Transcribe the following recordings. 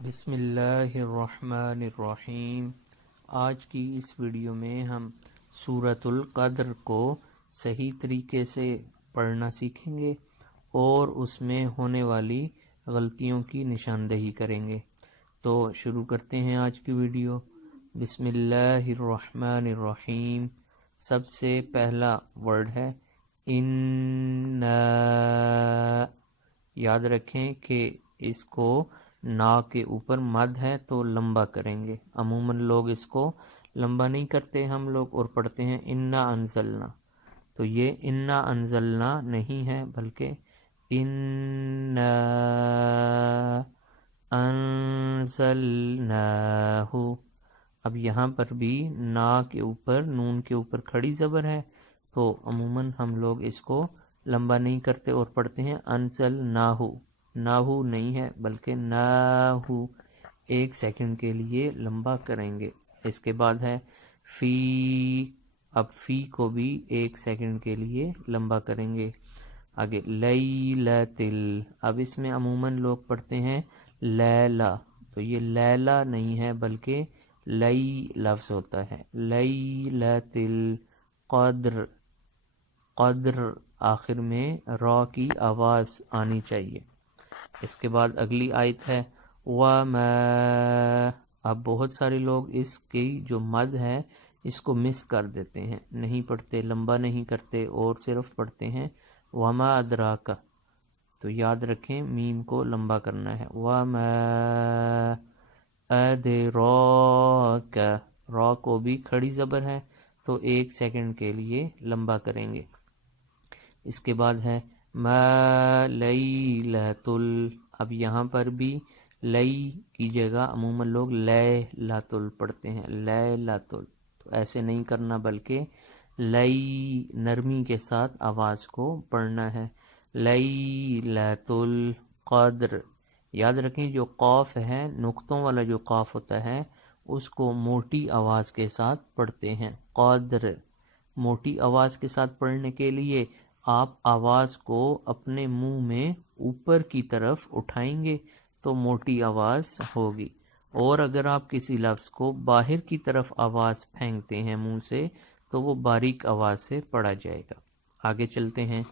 بسم اللہ الرحمن الرحیم۔ آج کی اس ویڈیو میں ہم سورۃ القدر کو صحیح طریقے سے پڑھنا سیکھیں گے اور اس میں ہونے والی غلطیوں کی نشاندہی کریں گے۔ تو شروع کرتے ہیں آج کی ویڈیو۔ بسم اللہ الرحمن الرحیم۔ سب سے پہلا ورڈ ہے اِنَّا۔ یاد رکھیں کہ اس کو نا کے اوپر مد ہے تو لمبا کریں گے۔ عموماً لوگ اس کو لمبا نہیں کرتے ہم لوگ اور پڑھتے ہیں انا انزلنا، تو یہ انا انزلنا نہیں ہے بلکہ انا انزلناہ۔ اب یہاں پر بھی نا کے اوپر نون کے اوپر کھڑی زبر ہے تو عموماً ہم لوگ اس کو لمبا نہیں کرتے اور پڑھتے ہیں انزلناہ۔ ناہو نہیں ہے بلکہ ناہو، 1 سیکنڈ کے لیے لمبا کریں گے۔ اس کے بعد ہے فی۔ اب فی کو بھی 1 سیکنڈ کے لیے لمبا کریں گے۔ آگے لیلۃ۔ اب اس میں عموماً لوگ پڑھتے ہیں لیلا، تو یہ لیلا نہیں ہے بلکہ لئی لفظ ہوتا ہے۔ لیلۃ القدر۔ قدر آخر میں را کی آواز آنی چاہیے۔ اس کے بعد اگلی آیت ہے وَمَا۔ اب بہت سارے لوگ اس کی جو مد ہے اس کو مس کر دیتے ہیں، نہیں پڑھتے، لمبا نہیں کرتے اور صرف پڑھتے ہیں وَمَا أَدْرَاكَ۔ تو یاد رکھیں میم کو لمبا کرنا ہے۔ وَمَا أَدْرَاكَ۔ را کو بھی کھڑی زبر ہے تو 1 سیکنڈ کے لیے لمبا کریں گے۔ اس کے بعد ہے ما لیلۃ ال۔ اب یہاں پر بھی لئی کی جگہ عموماً لوگ لیلۃ ال پڑھتے ہیں، لیلۃ ال، تو ایسے نہیں کرنا بلکہ لئی نرمی کے ساتھ آواز کو پڑھنا ہے۔ لیلۃ القدر۔ یاد رکھیں جو قاف ہے، نقطوں والا جو قاف ہوتا ہے اس کو موٹی آواز کے ساتھ پڑھتے ہیں، قدر۔ موٹی آواز کے ساتھ پڑھنے کے لیے آپ آواز کو اپنے منہ میں اوپر کی طرف اٹھائیں گے تو موٹی آواز ہوگی، اور اگر آپ کسی لفظ کو باہر کی طرف آواز پھینکتے ہیں منہ سے تو وہ باریک آواز سے پڑھا جائے گا۔ آگے چلتے ہیں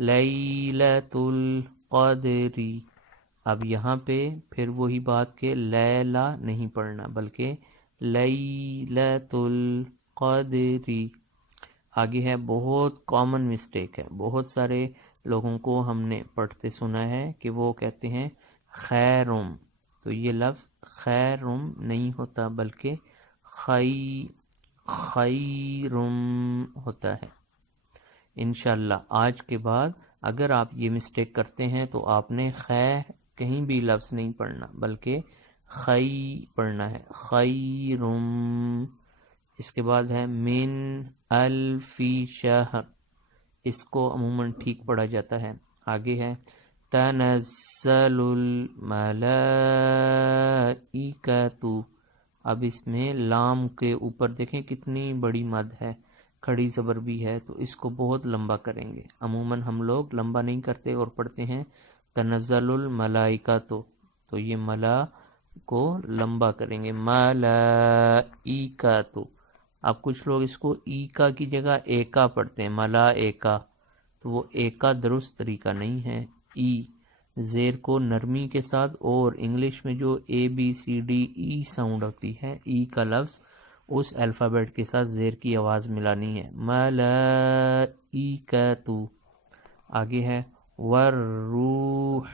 لیلۃ القدر۔ اب یہاں پہ پھر وہی بات کہ لیلا نہیں پڑھنا بلکہ لیلۃ القدر۔ آگے ہے بہت کامن مسٹیک ہے، بہت سارے لوگوں کو ہم نے پڑھتے سنا ہے کہ وہ کہتے ہیں خیرم، تو یہ لفظ خیرم نہیں ہوتا بلکہ خیرم ہوتا ہے۔ انشاءاللہ آج کے بعد اگر آپ یہ مسٹیک کرتے ہیں تو آپ نے کہیں بھی لفظ نہیں پڑھنا بلکہ خی پڑھنا ہے، خیرم۔ اس کے بعد ہے من الفی شہر، اس کو عموماً ٹھیک پڑھا جاتا ہے۔ آگے ہے تنزل الملائکۃ۔ اب اس میں لام کے اوپر دیکھیں کتنی بڑی مد ہے، کھڑی زبر بھی ہے، تو اس کو بہت لمبا کریں گے۔ عموماً ہم لوگ لمبا نہیں کرتے اور پڑھتے ہیں تنزل الملائکۃ، تو یہ ملا کو لمبا کریں گے، ملائکۃ۔ اب کچھ لوگ اس کو ایکا کی جگہ ایکا پڑھتے ہیں، ملائکہ، تو وہ ایکا درست طریقہ نہیں ہے۔ ای زیر کو نرمی کے ساتھ، اور انگلش میں جو ABCDE ساؤنڈ ہوتی ہے، ای کا لفظ اس الفابیٹ کے ساتھ زیر کی آواز ملانی ہے، ملائکۃ۔ آگے ہے والروح۔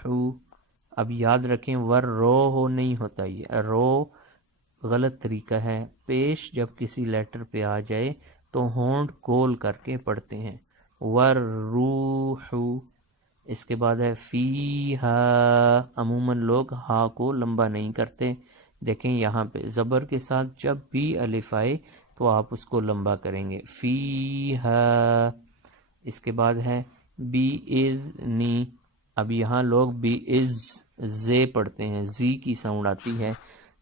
اب یاد رکھیں والروح نہیں ہوتا، یہ رو غلط طریقہ ہے، پیش جب کسی لیٹر پہ آ جائے تو ہونٹ گول کر کے پڑھتے ہیں، والروح۔ اس کے بعد ہے فیہا۔ عموماً لوگ ہا کو لمبا نہیں کرتے، دیکھیں یہاں پہ زبر کے ساتھ جب بھی الف آئے تو آپ اس کو لمبا کریں گے، فیہا۔ اس کے بعد ہے بی اذنی۔ اب یہاں لوگ بی از زے پڑھتے ہیں، زی کی ساؤنڈ آتی ہے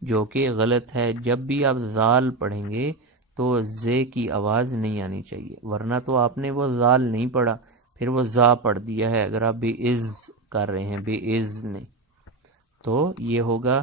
جو کہ غلط ہے۔ جب بھی آپ زال پڑھیں گے تو زے کی آواز نہیں آنی چاہیے، ورنہ تو آپ نے وہ زال نہیں پڑھا، پھر وہ زا پڑھ دیا ہے اگر آپ بے از کر رہے ہیں، بے از نے، تو یہ ہوگا